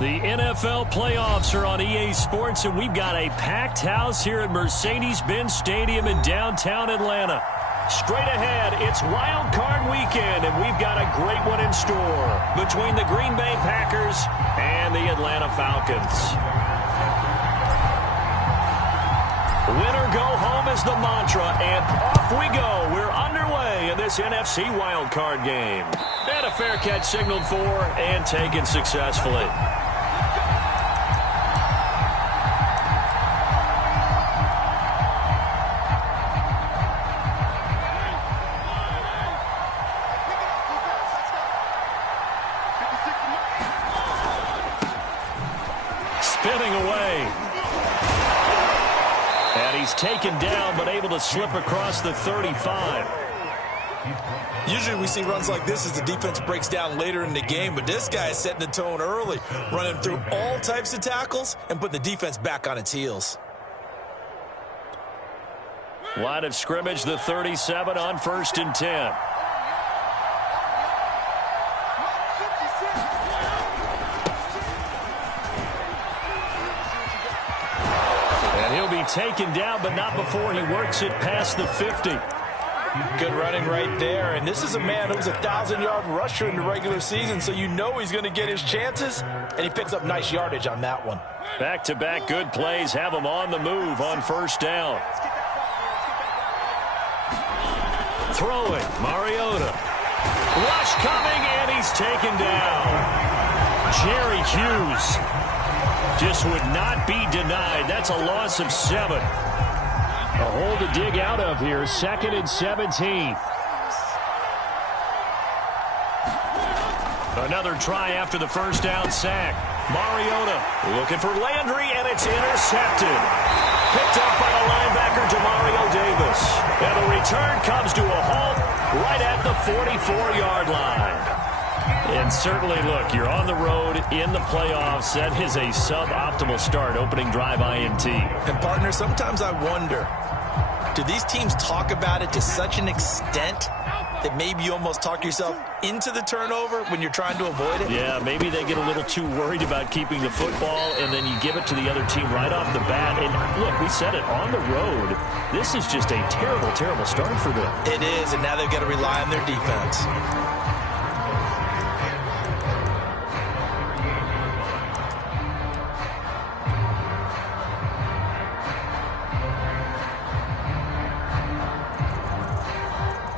The NFL playoffs are on EA Sports, and we've got a packed house here at Mercedes-Benz Stadium in downtown Atlanta. Straight ahead, it's Wild Card Weekend, and we've got a great one in store between the Green Bay Packers and the Atlanta Falcons. Winner go home is the mantra, and off we go. We're underway in this NFC Wild Card game. And a fair catch signaled for and taken successfully. Spinning away. And he's taken down, but able to slip across the 35. Usually we see runs like this as the defense breaks down later in the game, but this guy is setting the tone early, running through all types of tackles and putting the defense back on its heels. Line of scrimmage, the 37 on 1st and 10. And he'll be taken down, but not before he works it past the 50. Good running right there, and this is a man who was a 1,000-yard rusher in the regular season, so you know he's going to get his chances, and he picks up nice yardage on that one. Back-to-back good plays have him on the move on 1st down. Throwing, Mariota. Rush coming, and he's taken down. Jerry Hughes just would not be denied. That's a loss of 7. A hole to dig out of here, 2nd and 17. Another try after the 1st down sack. Mariota looking for Landry, and it's intercepted. Picked up by the linebacker, Demario Davis. And the return comes to a halt right at the 44-yard line. And certainly, look, you're on the road in the playoffs. That is a suboptimal start, opening drive INT. And, partner, sometimes I wonder, do these teams talk about it to such an extent that maybe you almost talk yourself into the turnover when you're trying to avoid it? Yeah, maybe they get a little too worried about keeping the football, and then you give it to the other team right off the bat. And, look, we said it, on the road, this is just a terrible, terrible start for them. It is, and now they've got to rely on their defense.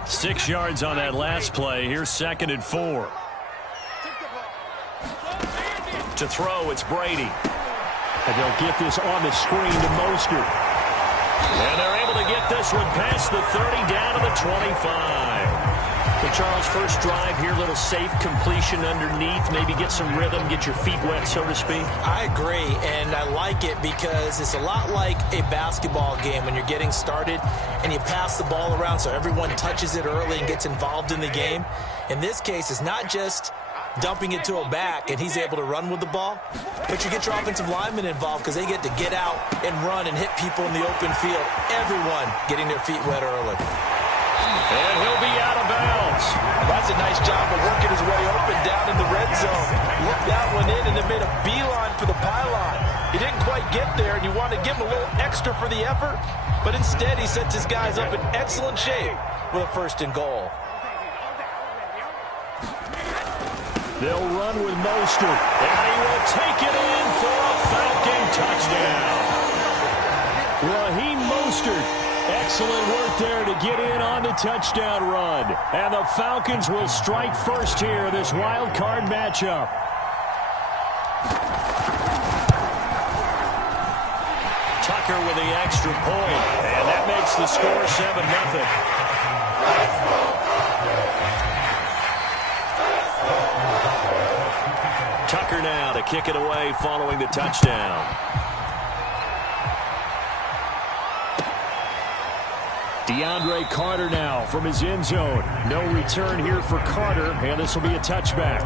Six yards on that last play. Here's 2nd and 4. To throw, it's Brady. And they'll get this on the screen to Mostert. And they're able to get this one past the 30, down to the 25. So, Charles, first drive here, little safe completion underneath. Maybe get some rhythm, get your feet wet, so to speak. I agree, and I like it because it's a lot like a basketball game when you're getting started and you pass the ball around so everyone touches it early and gets involved in the game. In this case, it's not just dumping it to a back and he's able to run with the ball, but you get your offensive linemen involved because they get to get out and run and hit people in the open field. Everyone getting their feet wet early. And he'll be out of bounds. That's a nice job of working his way open down in the red zone. Looked that one in and then made a beeline for the pylon. He didn't quite get there, and you want to give him a little extra for the effort, but instead he sets his guys up in excellent shape with a 1st and goal. They'll run with Mostert, and he will take it in for a Falcon touchdown. Raheem Mostert. Excellent work there to get in on the touchdown run. And the Falcons will strike first here, this wild card matchup. Tucker with the extra point. And that makes the score 7-0. Tucker now to kick it away following the touchdown. DeAndre Carter now from his end zone. No return here for Carter, and this will be a touchback.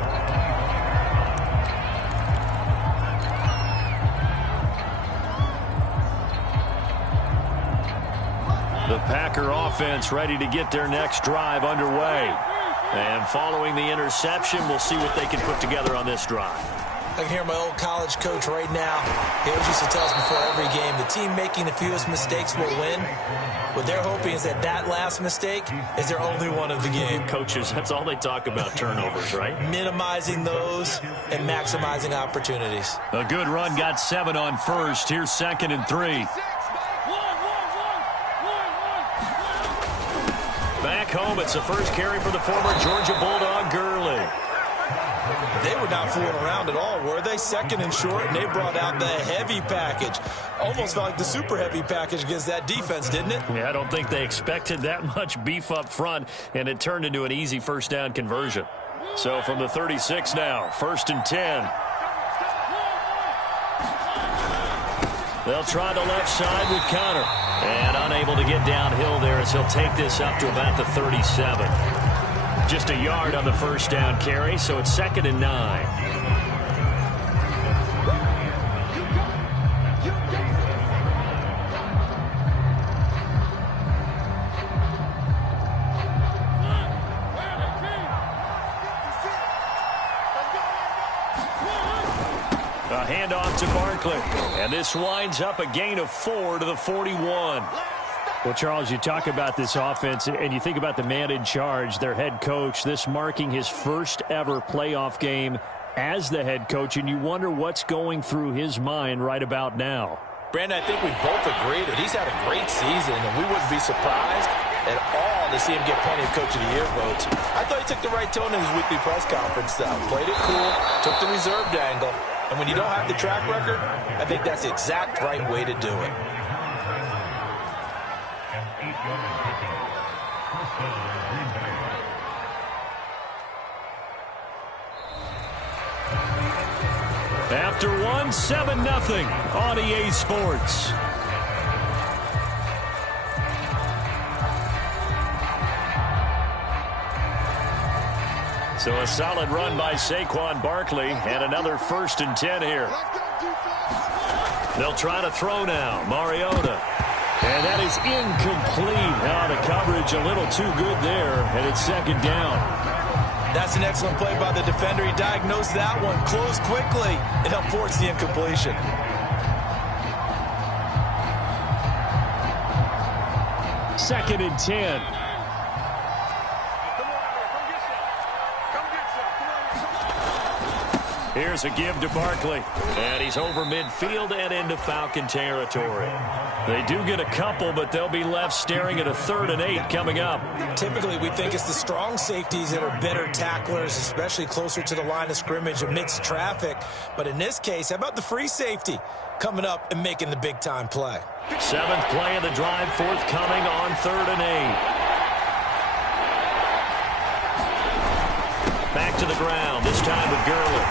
The Packer offense ready to get their next drive underway. And following the interception, we'll see what they can put together on this drive. I can hear my old college coach right now. He always used to tell us before every game, the team making the fewest mistakes will win. What they're hoping is that last mistake is their only one of the game. Coaches, that's all they talk about, turnovers, right? Minimizing those and maximizing opportunities. A good run got 7 on first. Here's 2nd and 3. Back home, it's the first carry for the former Georgia Bulldog, Gurley. They were not fooling around at all, were they? 2nd and short, and they brought out the heavy package. Almost felt like the super heavy package against that defense, didn't it? Yeah, I don't think they expected that much beef up front, and it turned into an easy first down conversion. So from the 36 now, 1st and 10. They'll try the left side with Conner. And unable to get downhill there as he'll take this up to about the 37. Just a yard on the first down carry, so it's 2nd and 9. A handoff to Barkley. And this winds up a gain of 4 to the 41. Well, Charles, you talk about this offense, and you think about the man in charge, their head coach, this marking his first ever playoff game as the head coach, and you wonder what's going through his mind right about now. Brandon, I think we both agree that he's had a great season, and we wouldn't be surprised at all to see him get plenty of Coach of the Year votes. I thought he took the right tone in his weekly press conference, though. Played it cool, took the reserved angle, and when you don't have the track record, I think that's the exact right way to do it. After one, 7-0 on EA Sports. So a solid run by Saquon Barkley and another 1st and 10 here. They'll try to throw now. Mariota. And that is incomplete. Now the coverage a little too good there, and it's 2nd down. That's an excellent play by the defender. He diagnosed that one, closed quickly, and helped force the incompletion. Second and 10. Here's a give to Barkley. And he's over midfield and into Falcon territory. They do get a couple, but they'll be left staring at a 3rd and 8 coming up. Typically, we think it's the strong safeties that are better tacklers, especially closer to the line of scrimmage amidst traffic. But in this case, how about the free safety coming up and making the big-time play? 7th play of the drive, forthcoming on 3rd and 8. Back to the ground, this time with Gurley.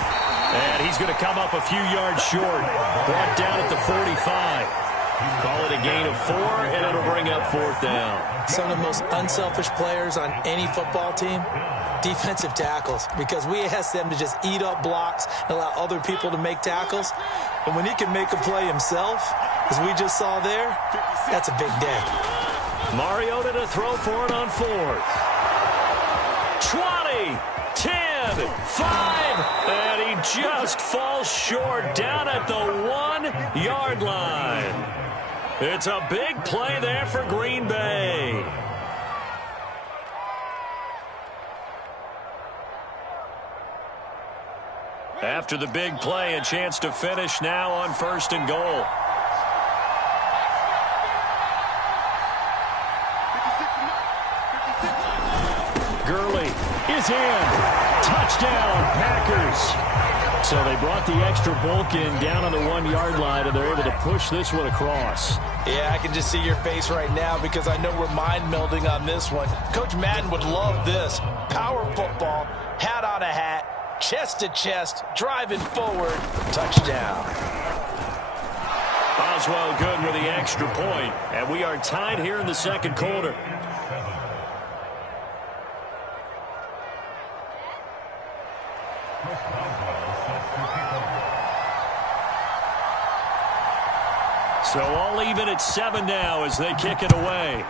And he's going to come up a few yards short. Brought down at the 45. Call it a gain of 4, and it'll bring up 4th down. Some of the most unselfish players on any football team, defensive tackles, because we ask them to just eat up blocks and allow other people to make tackles. And when he can make a play himself, as we just saw there, that's a big day. Mariota to throw for it on 4th. 20, 10, 5, and he just falls short down at the 1-yard line. It's a big play there for Green Bay. After the big play, a chance to finish now on 1st and goal. Gurley is in. Touchdown, Packers. So they brought the extra bulk in down on the 1-yard line, and they're able to push this one across. Yeah, I can just see your face right now because I know we're mind melding on this one. Coach Madden would love this. Power football, hat on a hat, chest to chest, driving forward, touchdown. Oswell good with the extra point, and we are tied here in the 2nd quarter. So all even at 7 now as they kick it away.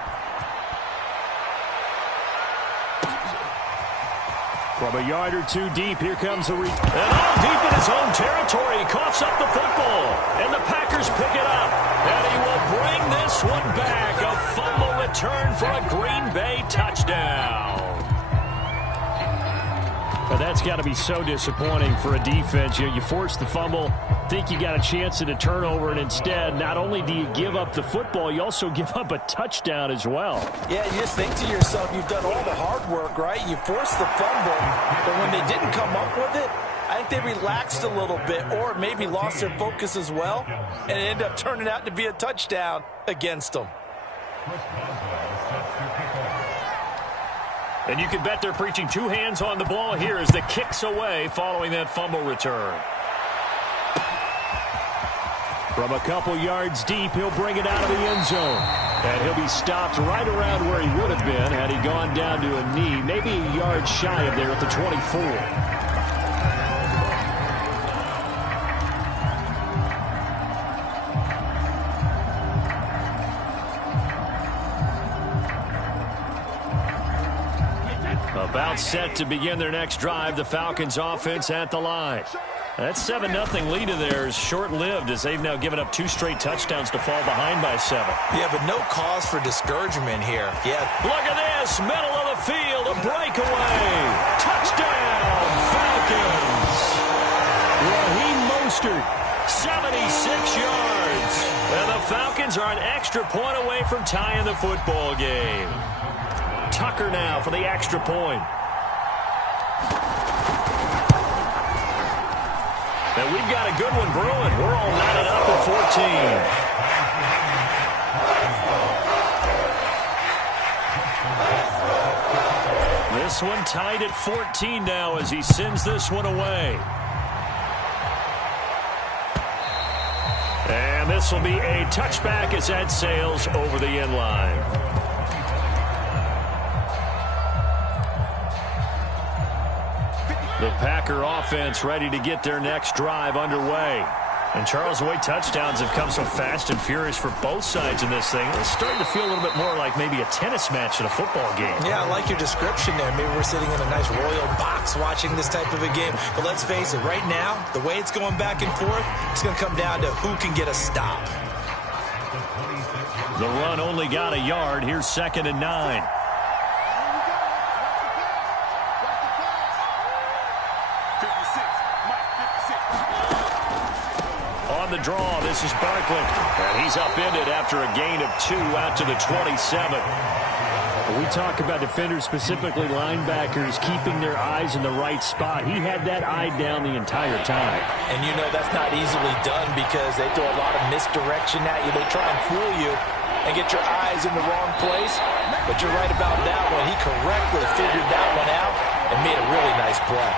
From a yard or two deep, here comes the and all deep in his own territory. He coughs up the football, and the Packers pick it up. And he will bring this one back. A fumble return for a Green Bay touchdown. But that's got to be so disappointing for a defense. You force the fumble, think you got a chance at a turnover, and instead, not only do you give up the football, you also give up a touchdown as well. Yeah, you just think to yourself, you've done all the hard work, right? You forced the fumble, but when they didn't come up with it, I think they relaxed a little bit or maybe lost their focus as well, and it ended up turning out to be a touchdown against them. And you can bet they're preaching two hands on the ball here as the kick's away following that fumble return. From a couple yards deep, he'll bring it out of the end zone. And he'll be stopped right around where he would have been had he gone down to a knee, maybe a yard shy of there at the 24. About set to begin their next drive, the Falcons offense at the line. That 7-0 lead of theirs short-lived as they've now given up 2 straight touchdowns to fall behind by 7. Yeah, but no cause for discouragement here. Yeah. Look at this, middle of the field, a breakaway. Touchdown, Falcons. Raheem Mostert, 76 yards. And the Falcons are an extra point away from tying the football game. Tucker now for the extra point. And we've got a good one brewing. We're all knotted up at 14. This one tied at 14 now as he sends this one away. And this will be a touchback as that sails over the end line. The Packer offense ready to get their next drive underway. And Charles, the way touchdowns have come so fast and furious for both sides in this thing, it's starting to feel a little bit more like maybe a tennis match in a football game. Yeah, I like your description there. Maybe we're sitting in a nice royal box watching this type of a game. But let's face it, right now, the way it's going back and forth, it's going to come down to who can get a stop. The run only got a yard. Here's 2nd and 9. On the draw, this is Barkley. And he's upended after a gain of 2 out to the 27. When we talk about defenders, specifically linebackers, keeping their eyes in the right spot. He had that eye down the entire time. And you know that's not easily done because they throw a lot of misdirection at you. They try and fool you and get your eyes in the wrong place. But you're right about that one. He correctly figured that one out and made a really nice play.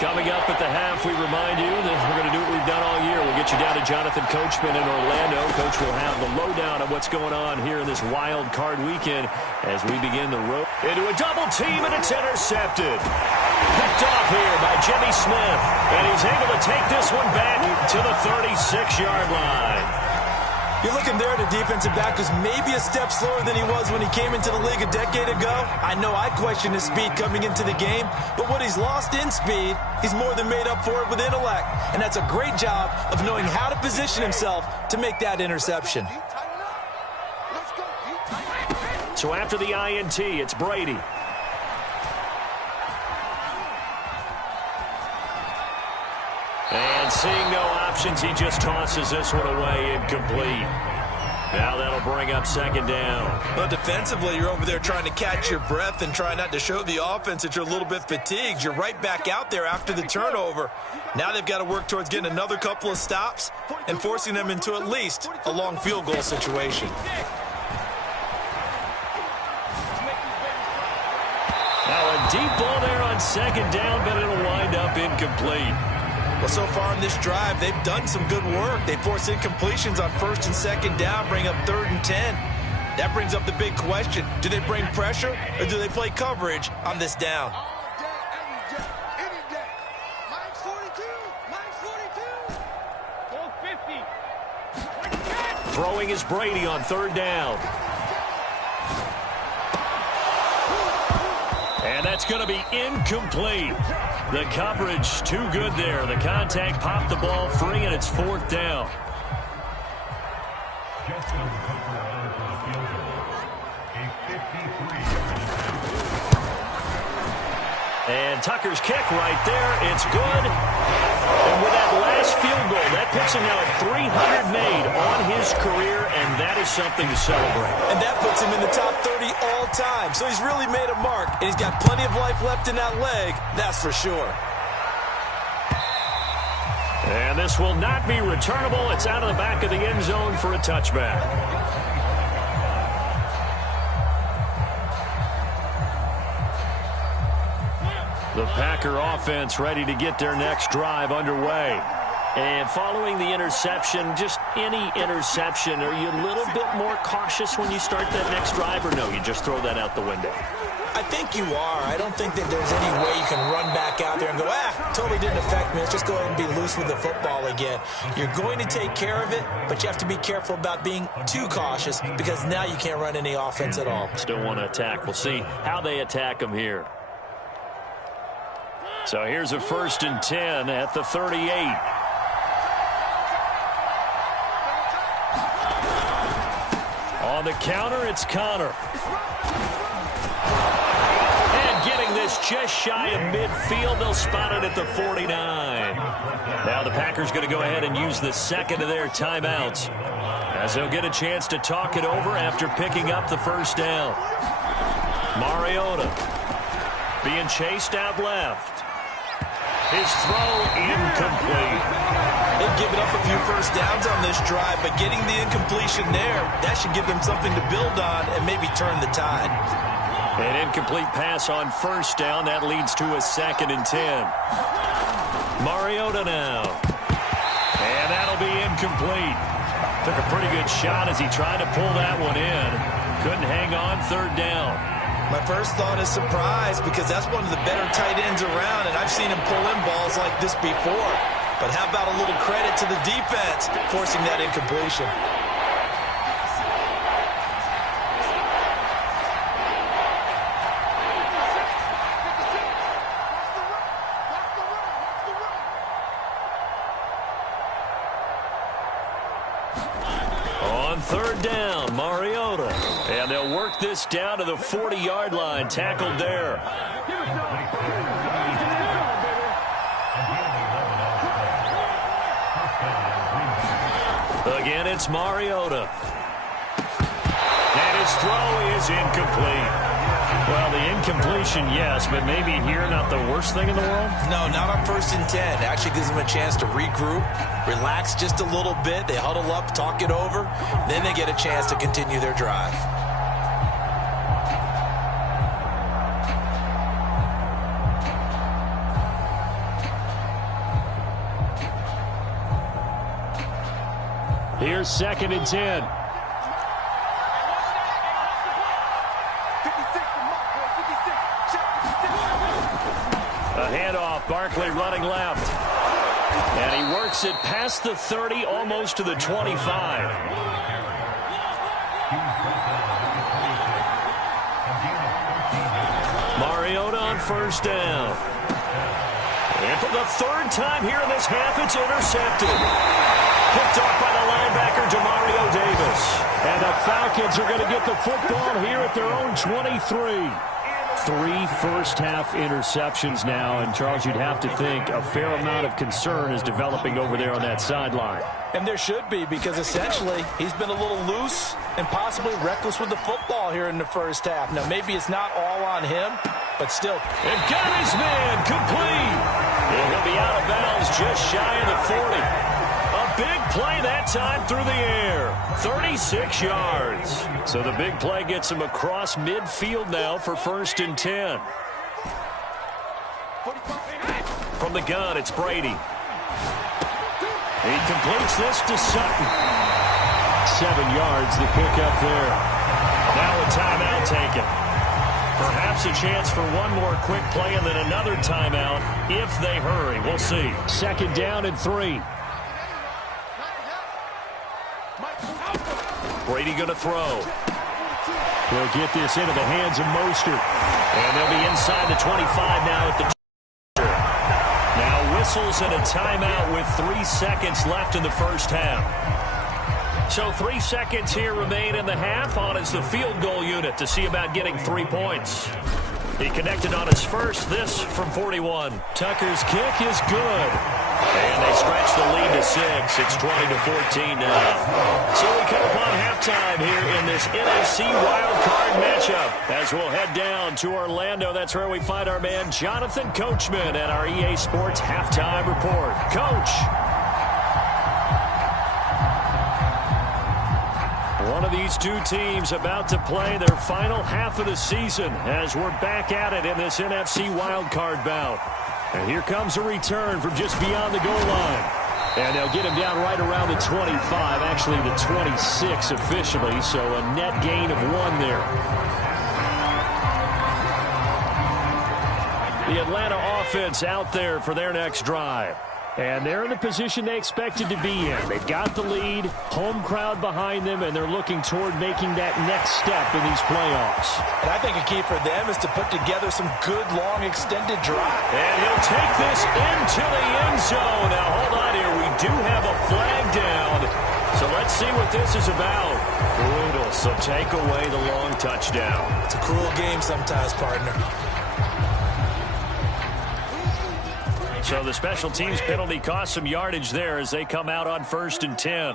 Coming up at the half, we remind you that we're going to do what we've done all year. We'll get you down to Jonathan Coachman in Orlando. Coach will have the lowdown of what's going on here in this wild card weekend as we begin the road. Into a double team, and it's intercepted. Picked off here by Jimmy Smith, and he's able to take this one back to the 36-yard line. You're looking there at a defensive back who's maybe a step slower than he was when he came into the league a decade ago. I know I questioned his speed coming into the game, but what he's lost in speed, he's more than made up for it with intellect. And that's a great job of knowing how to position himself to make that interception. So after the INT, it's Brady. And seeing no options, he just tosses this one away incomplete. Now that'll bring up 2nd down. Well, defensively, you're over there trying to catch your breath and try not to show the offense that you're a little bit fatigued. You're right back out there after the turnover. Now they've got to work towards getting another couple of stops and forcing them into at least a long field goal situation. Now a deep ball there on 2nd down, but it'll wind up incomplete. Well, so far in this drive, they've done some good work. They force incompletions on 1st and 2nd down, bring up 3rd and 10. That brings up the big question. Do they bring pressure or do they play coverage on this down? Throwing is Brady on third down. And that's going to be incomplete. The coverage too good there. The contact popped the ball free, and it's fourth down. And Tucker's kick right there. It's good. And with that last field goal, that puts him now at 300 made on his career, and that is something to celebrate. And that puts him in the top 30 all time. So he's really made a mark, and he's got plenty of life left in that leg, that's for sure. And this will not be returnable. It's out of the back of the end zone for a touchback. The Packer offense ready to get their next drive underway. And following the interception, just any interception, are you a little bit more cautious when you start that next drive, or no, you just throw that out the window? I think you are. I don't think that there's any way you can run back out there and go, totally didn't affect me. Let's just go ahead and be loose with the football again. You're going to take care of it, but you have to be careful about being too cautious because now you can't run any offense at all. Still want to attack. We'll see how they attack them here. So here's a 1st and 10 at the 38. On the counter, it's Connor. And getting this just shy of midfield. They'll spot it at the 49. Now the Packers going to go ahead and use the second of their timeouts, as they'll get a chance to talk it over after picking up the first down. Mariota being chased out left. His throw incomplete. They've given up a few first downs on this drive, but getting the incompletion there, that should give them something to build on and maybe turn the tide. An incomplete pass on first down. That leads to a 2nd and 10. Mariota now. And that'll be incomplete. Took a pretty good shot as he tried to pull that one in. Couldn't hang on, 3rd down. My first thought is surprise because that's one of the better tight ends around, and I've seen him pull in balls like this before. But how about a little credit to the defense forcing that incompletion? On 3rd down, Mariota. And they'll work this down to the 40-yard line. Tackled there. Again, it's Mariota. And his throw is incomplete. Well, the incompletion, yes, but maybe here not the worst thing in the world? No, not on 1st and 10. It actually gives them a chance to regroup, relax just a little bit. They huddle up, talk it over. Then they get a chance to continue their drive. Here's 2nd and 10. A handoff, Barkley running left. And he works it past the 30, almost to the 25. Mariota on 1st down. And for the 3rd time here in this half, it's intercepted. Picked off by the linebacker, Demario Davis. And the Falcons are going to get the football here at their own 23. 3 first-half interceptions now, and Charles, you'd have to think a fair amount of concern is developing over there on that sideline. And there should be, because essentially he's been a little loose and possibly reckless with the football here in the first half. Now, maybe it's not all on him, but still. And got his man complete. And he'll be out of bounds just shy of the 40. Big play that time through the air. 36 yards. So the big play gets him across midfield now for 1st and 10. From the gun, it's Brady. He completes this to Sutton. 7 yards, the pickup there. Now a timeout taken. Perhaps a chance for one more quick play and then another timeout if they hurry. We'll see. 2nd down and 3. Brady going to throw. He'll get this into the hands of Mostert. And they'll be inside the 25 now at the now whistles and a timeout with 3 seconds left in the first half. So 3 seconds here remain in the half. On is the field goal unit to see about getting 3 points. He connected on his first, this from 41. Tucker's kick is good. And they stretch the lead to 6. It's 20-14 now. So we come upon halftime here in this NFC wildcard matchup. As we'll head down to Orlando, that's where we find our man Jonathan Coachman at our EA Sports Halftime Report. Coach. One of these two teams about to play their final half of the season as we're back at it in this NFC wildcard bout. And here comes a return from just beyond the goal line. And they'll get him down right around the 25, actually the 26 officially, so a net gain of 1 there. The Atlanta offense out there for their next drive. And they're in the position they expected to be in. They've got the lead, home crowd behind them, and they're looking toward making that next step in these playoffs. And I think a key for them is to put together some good, long, extended drive. And he'll take this into the end zone. Now, hold on here. We do have a flag down. So let's see what this is about. Brutal. So take away the long touchdown. It's a cruel game sometimes, partner. So the special teams penalty cost some yardage there as they come out on 1st and 10.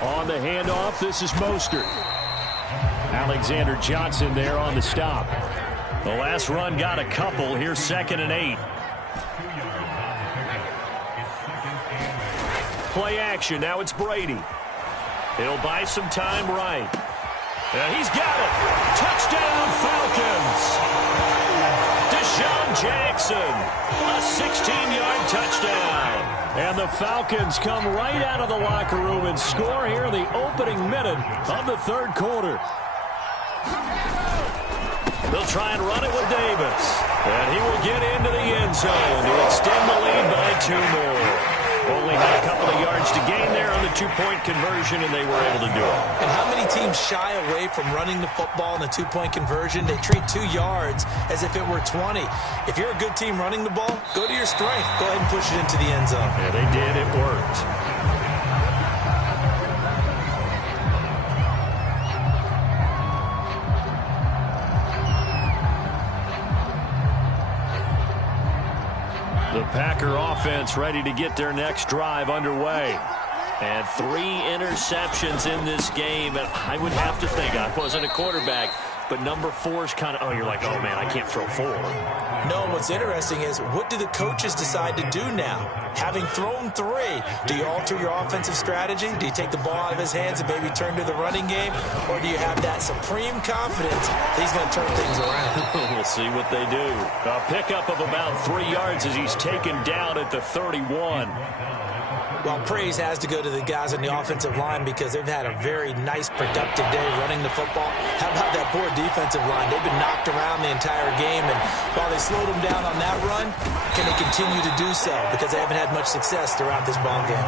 On the handoff, this is Mostert. Alexander Johnson there on the stop. The last run got a couple. Here's 2nd and 8. Play action. Now it's Brady. He'll buy some time right. And he's got it. Touchdown, Falcons. Deshaun Jackson, a 16-yard touchdown. And the Falcons come right out of the locker room and score here in the opening minute of the 3rd quarter. They'll try and run it with Davis. And he will get into the end zone to extend the lead by 2 more. Only had a couple of yards to gain there on the 2-point conversion, and they were able to do it. And how many teams shy away from running the football in the 2-point conversion? They treat 2 yards as if it were 20. If you're a good team running the ball, go to your strength. Go ahead and push it into the end zone. Yeah, they did. It worked. The Packer offense ready to get their next drive underway. And 3 interceptions in this game. And I would have to think, I wasn't a quarterback, but number 4 is kind of, oh, you're like, oh, man, I can't throw 4. No, what's interesting is what do the coaches decide to do now? Having thrown 3, do you alter your offensive strategy? Do you take the ball out of his hands and maybe turn to the running game? Or do you have that supreme confidence that he's going to turn things around? We'll see what they do. A pickup of about 3 yards as he's taken down at the 31. Well, praise has to go to the guys on the offensive line because they've had a very nice, productive day running the football. How about that poor defensive line? They've been knocked around the entire game, and while they slowed them down on that run, can they continue to do so? Because they haven't had much success throughout this ball game.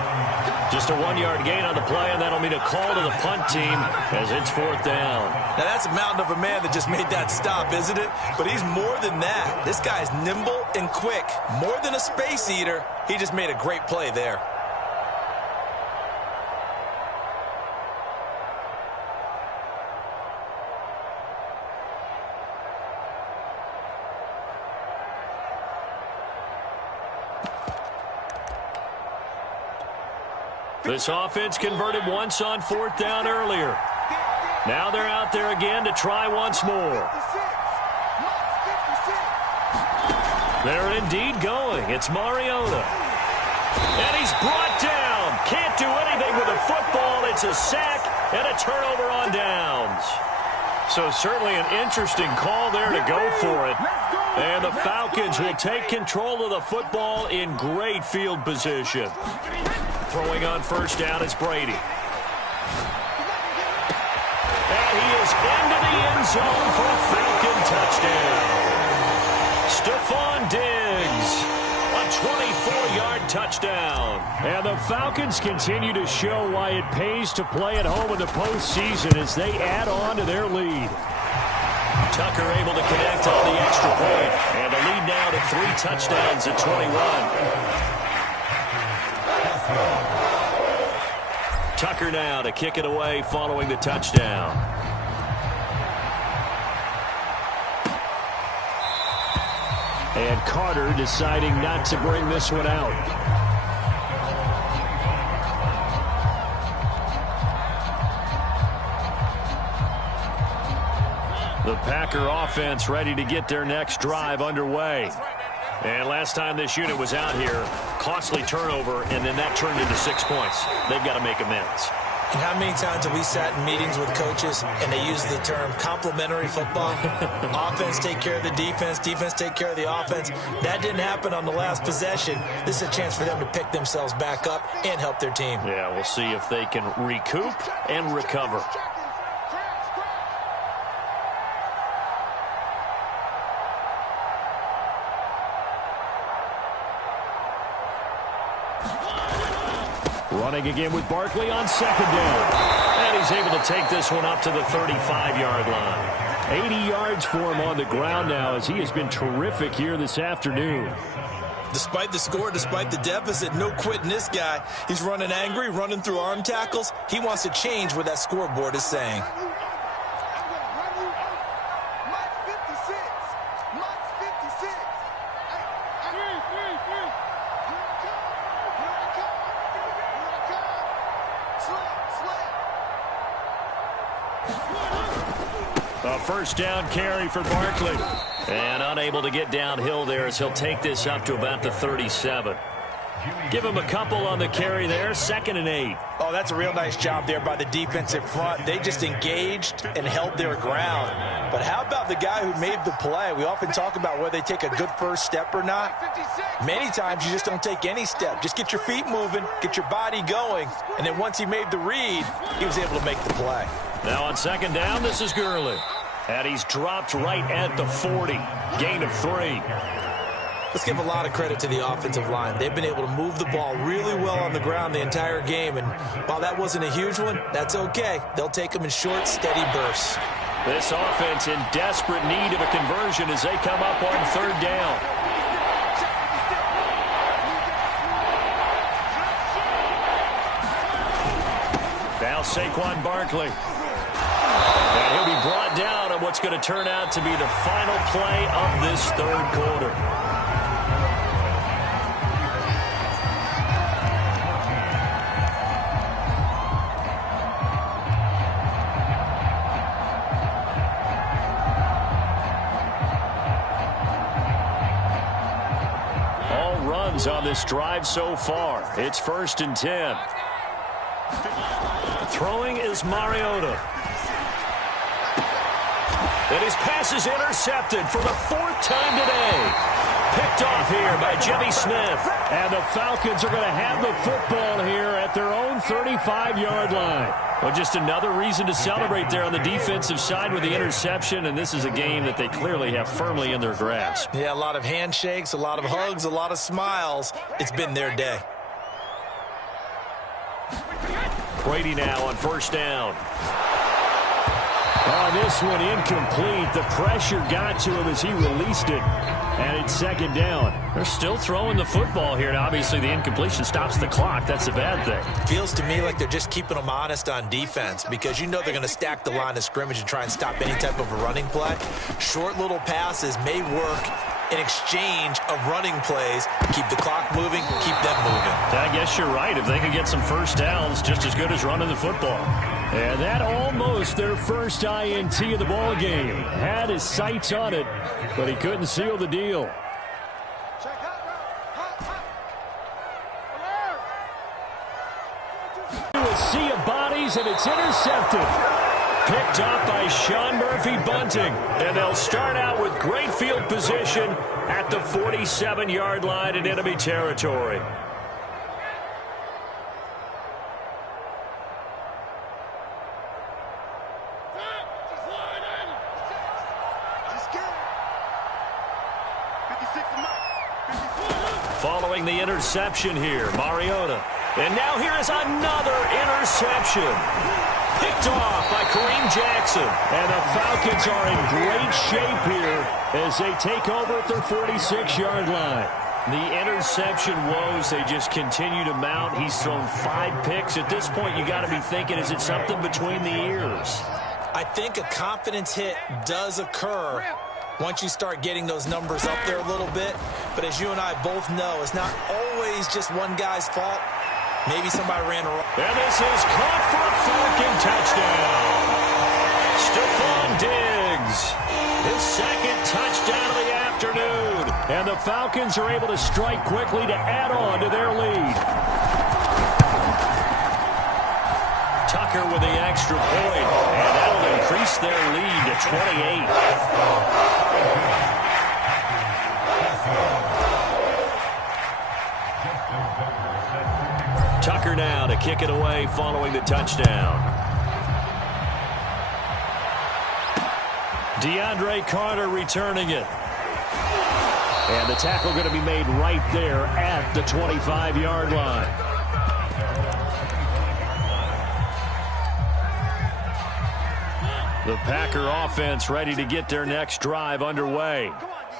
Just a 1-yard gain on the play, and that'll mean a call to the punt team as it's 4th down. Now, that's a mountain of a man that just made that stop, isn't it? But he's more than that. This guy's nimble and quick. More than a space eater, he just made a great play there. This offense converted once on 4th down earlier. Now they're out there again to try once more. They're indeed going. It's Mariota. And he's brought down. Can't do anything with the football. It's a sack and a turnover on downs. So certainly an interesting call there to go for it. And the Falcons will take control of the football in great field position. Throwing on 1st down, it's Brady. And he is into the end zone for a Falcon touchdown. Stephon Diggs, a 24-yard touchdown. And the Falcons continue to show why it pays to play at home in the postseason as they add on to their lead. Tucker able to connect on the extra point. And the lead now to 3 touchdowns at 21. Tucker now to kick it away following the touchdown. And Carter deciding not to bring this one out. The Packer offense ready to get their next drive underway. And last time this unit was out here, costly turnover, and then that turned into 6 points. They've got to make amends. And how many times have we sat in meetings with coaches and they use the term complementary football? Offense take care of the defense, defense take care of the offense. That didn't happen on the last possession. This is a chance for them to pick themselves back up and help their team. Yeah, we'll see if they can recoup and recover. Running again with Barkley on second down. And he's able to take this one up to the 35-yard line. 80 yards for him on the ground now as he has been terrific here this afternoon. Despite the score, despite the deficit, no quitting this guy. He's running angry, running through arm tackles. He wants to change what that scoreboard is saying. A first down carry for Barkley. And unable to get downhill there as he'll take this up to about the 37. Give him a couple on the carry there. 2nd and 8. Oh, that's a real nice job there by the defensive front. They just engaged and held their ground. But how about the guy who made the play? We often talk about whether they take a good first step or not. Many times you just don't take any step. Just get your feet moving, get your body going. And then once he made the read, he was able to make the play. Now on 2nd down, this is Gurley. And he's dropped right at the 40. Gain of 3. Let's give a lot of credit to the offensive line. They've been able to move the ball really well on the ground the entire game. And while that wasn't a huge one, that's okay. They'll take them in short, steady bursts. This offense in desperate need of a conversion as they come up on 3rd down. Now Saquon Barkley. And he'll be brought down on what's going to turn out to be the final play of this 3rd quarter. All runs on this drive so far. It's 1st and 10. Throwing is Mariota. And his pass is intercepted for the 4th time today. Picked off here by Jimmy Smith. And the Falcons are going to have the football here at their own 35-yard line. Well, just another reason to celebrate there on the defensive side with the interception. And this is a game that they clearly have firmly in their grasp. Yeah, a lot of handshakes, a lot of hugs, a lot of smiles. It's been their day. Brady now on 1st down. Oh, this one incomplete. The pressure got to him as he released it. And it's 2nd down. They're still throwing the football here. And obviously, the incompletion stops the clock. That's a bad thing. Feels to me like they're just keeping them honest on defense because you know they're going to stack the line of scrimmage and try and stop any type of a running play. Short little passes may work in exchange of running plays. Keep the clock moving, keep them moving. I guess you're right. If they can get some first downs, just as good as running the football. And that almost their first INT of the ball game. Had his sights on it, but he couldn't seal the deal. A sea of bodies, and it's intercepted. Picked up by Sean Murphy-Bunting. And they'll start out with great field position at the 47-yard line in enemy territory. Following the interception here. Mariota. And now here is another interception. Picked off by Kareem Jackson. And the Falcons are in great shape here as they take over at their 46-yard line. The interception woes, they just continue to mount. He's thrown 5 picks. At this point, you got to be thinking, is it something between the ears? I think a confidence hit does occur once you start getting those numbers up there a little bit. But as you and I both know, it's not always just one guy's fault. Maybe somebody ran around. And this is caught for a Falcon touchdown. Stephon Diggs, his second touchdown of the afternoon. And the Falcons are able to strike quickly to add on to their lead. Tucker with the extra point, and that'll increase their lead to 28. Tucker now to kick it away following the touchdown. DeAndre Carter returning it. And the tackle going to be made right there at the 25-yard line. The Packer offense ready to get their next drive underway.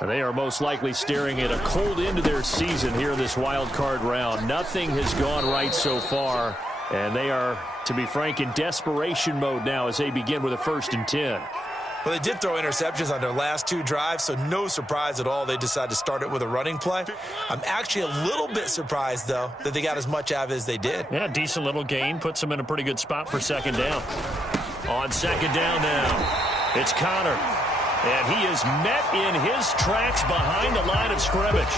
They are most likely staring at a cold end to their season here in this wild card round. Nothing has gone right so far, and they are, to be frank, in desperation mode now as they begin with a 1st and 10. Well, they did throw interceptions on their last 2 drives, so no surprise at all they decided to start it with a running play. I'm actually a little bit surprised, though, that they got as much out of it as they did. Yeah, decent little gain. Puts them in a pretty good spot for 2nd down. On 2nd down now, it's Connor. And he is met in his tracks behind the line of scrimmage.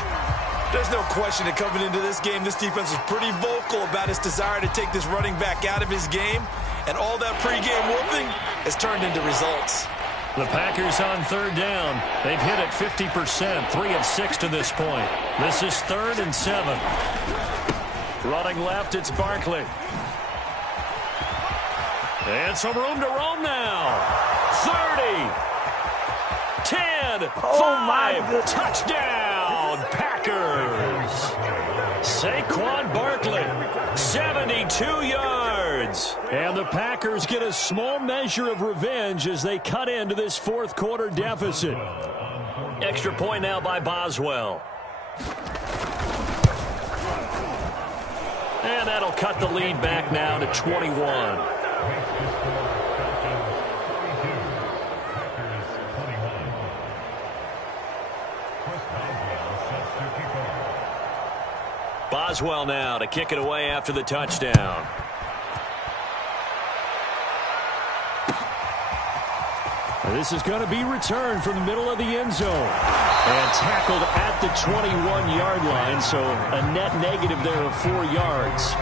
There's no question that coming into this game, this defense was pretty vocal about its desire to take this running back out of his game. And all that pregame whooping has turned into results. The Packers on 3rd down. They've hit it 50%, 3 of 6 to this point. This is 3rd and 7. Running left, it's Barkley. And some room to roam now. 30. 10, 5, touchdown, Packers. Saquon Barkley, 72 yards. And the Packers get a small measure of revenge as they cut into this 4th quarter deficit. Extra point now by Boswell. And that'll cut the lead back now to 21. Boswell now to kick it away after the touchdown. This is going to be returned from the middle of the end zone. And tackled at the 21-yard line, so a net negative there of 4 yards.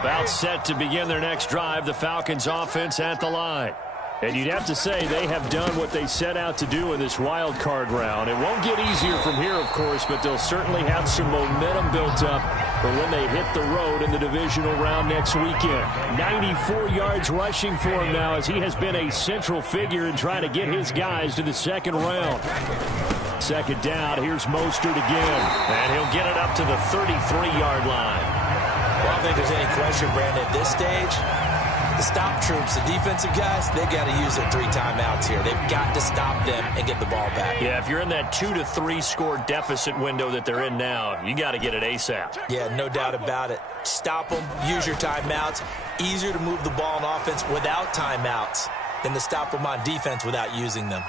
About set to begin their next drive, the Falcons offense at the line. And you'd have to say they have done what they set out to do in this wild card round. It won't get easier from here, of course, but they'll certainly have some momentum built up for when they hit the road in the divisional round next weekend. 94 yards rushing for him now as he has been a central figure in trying to get his guys to the 2nd round. 2nd down, here's Mostert again. And he'll get it up to the 33-yard line. Well, I don't think there's any question, Brandon, at this stage. The stop troops, the defensive guys, they've got to use their 3 timeouts here. They've got to stop them and get the ball back. Yeah, if you're in that 2 to 3 score deficit window that they're in now, you got to get it ASAP. Yeah, no doubt about it. Stop them, use your timeouts. Easier to move the ball on offense without timeouts than to stop them on defense without using them.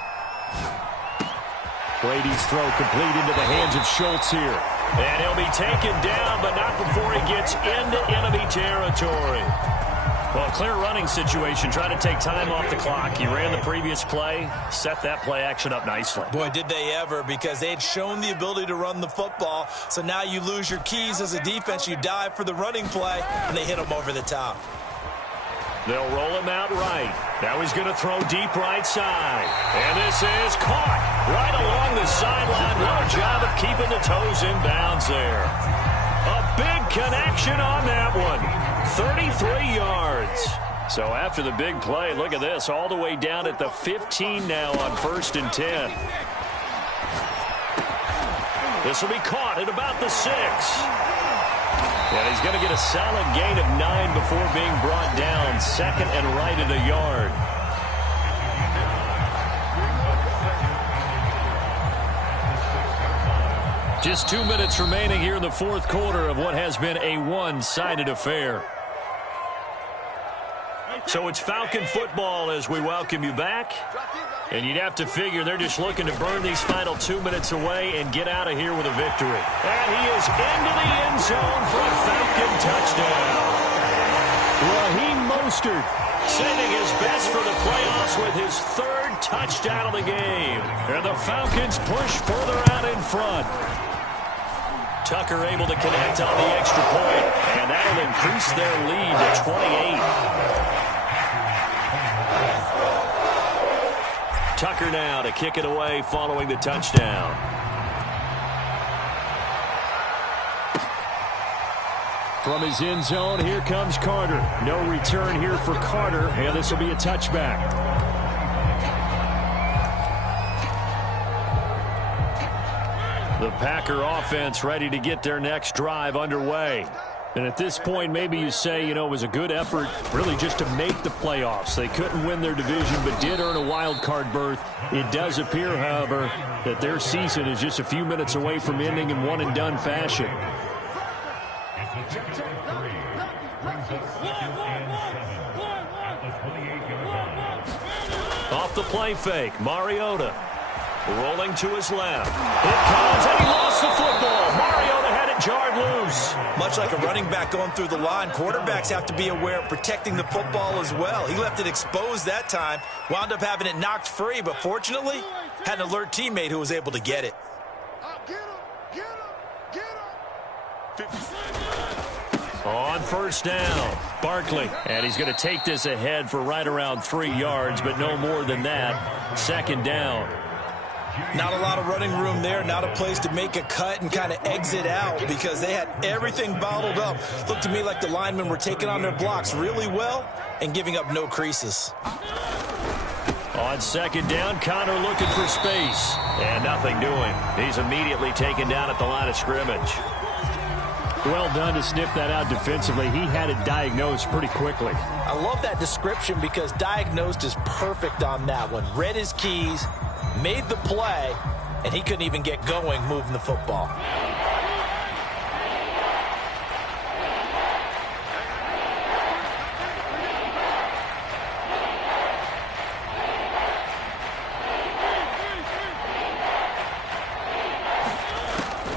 Brady's throw complete into the hands of Schultz here. And he'll be taken down, but not before he gets into enemy territory. Well, clear running situation. Try to take time off the clock. You ran the previous play, set that play action up nicely. Boy, did they ever, because they had shown the ability to run the football. So now you lose your keys as a defense. You dive for the running play, and they hit them over the top. They'll roll him out right. Now he's going to throw deep right side. And this is caught right along the sideline. What a job of keeping the toes in bounds there. A big connection on that one. 33 yards. So after the big play, look at this, all the way down at the 15 now on 1st and 10. This will be caught at about the 6. And he's going to get a solid gain of 9 before being brought down. 2nd and right at a yard. Just 2 minutes remaining here in the 4th quarter of what has been a one-sided affair. So it's Falcon football as we welcome you back. And you'd have to figure they're just looking to burn these final 2 minutes away and get out of here with a victory. And he is into the end zone for a Falcon touchdown. Raheem Mostert saving his best for the playoffs with his 3rd touchdown of the game. And the Falcons push further out in front. Tucker able to connect on the extra point, and that'll increase their lead to 28. Tucker now to kick it away following the touchdown. From his end zone, here comes Carter. No return here for Carter, and this will be a touchback. The Packer offense ready to get their next drive underway. And at this point, maybe you say, it was a good effort really just to make the playoffs. They couldn't win their division but did earn a wild card berth. It does appear, however, that their season is just a few minutes away from ending in one-and-done fashion. Off the play fake, Mariota. Rolling to his left. It comes, and he lost the football. Mariota had it jarred loose. Much like a running back going through the line, quarterbacks have to be aware of protecting the football as well. He left it exposed that time, wound up having it knocked free, but fortunately, had an alert teammate who was able to get it. On 1st down, Barkley. And he's going to take this ahead for right around 3 yards, but no more than that. 2nd down. Not a lot of running room there, not a place to make a cut and kind of exit out because they had everything bottled up. Looked to me like the linemen were taking on their blocks really well and giving up no creases. On 2nd down, Connor looking for space. And nothing doing. He's immediately taken down at the line of scrimmage. Well done to sniff that out defensively. He had it diagnosed pretty quickly. I love that description because diagnosed is perfect on that one. Read his keys, made the play, and he couldn't even get going moving the football.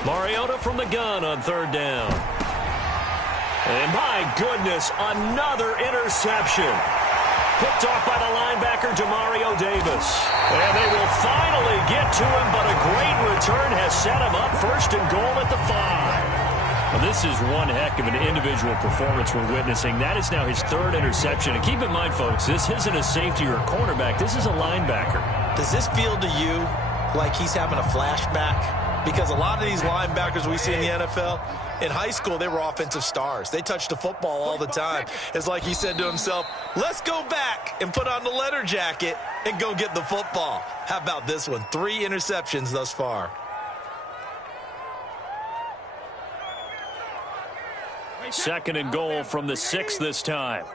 Mariota from the gun on 3rd down. And my goodness, another interception. Picked off by the linebacker, Demario Davis. And they will finally get to him, but a great return has set him up 1st and goal at the 5. Well, this is one heck of an individual performance we're witnessing. That is now his 3rd interception. And keep in mind, folks, this isn't a safety or a cornerback. This is a linebacker. Does this feel to you like he's having a flashback? Because a lot of these linebackers we see in the NFL, in high school, they were offensive stars. They touched the football all the time. It's like he said to himself, let's go back and put on the leather jacket and go get the football. How about this one? 3 interceptions thus far. Second and goal from the 6 this time.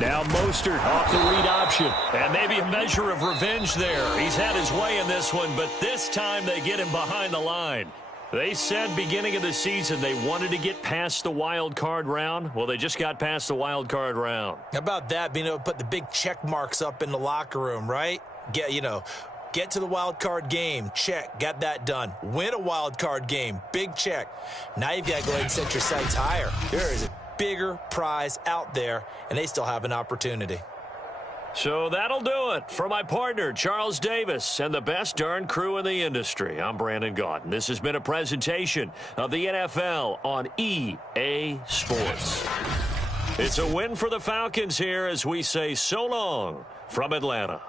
Now Mostert off the read option. And maybe a measure of revenge there. He's had his way in this one, but this time they get him behind the line. They said beginning of the season they wanted to get past the wild card round. Well, they just got past the wild card round. How about that, being able to put the big check marks up in the locker room, right? Get to the wild card game, check, got that done. Win a wild card game, big check. Now you've got to go ahead and set your sights higher. There is a bigger prize out there, and they still have an opportunity. So that'll do it for my partner, Charles Davis, and the best darn crew in the industry. I'm Brandon Gaudin. This has been a presentation of the NFL on EA Sports. It's a win for the Falcons here as we say so long from Atlanta.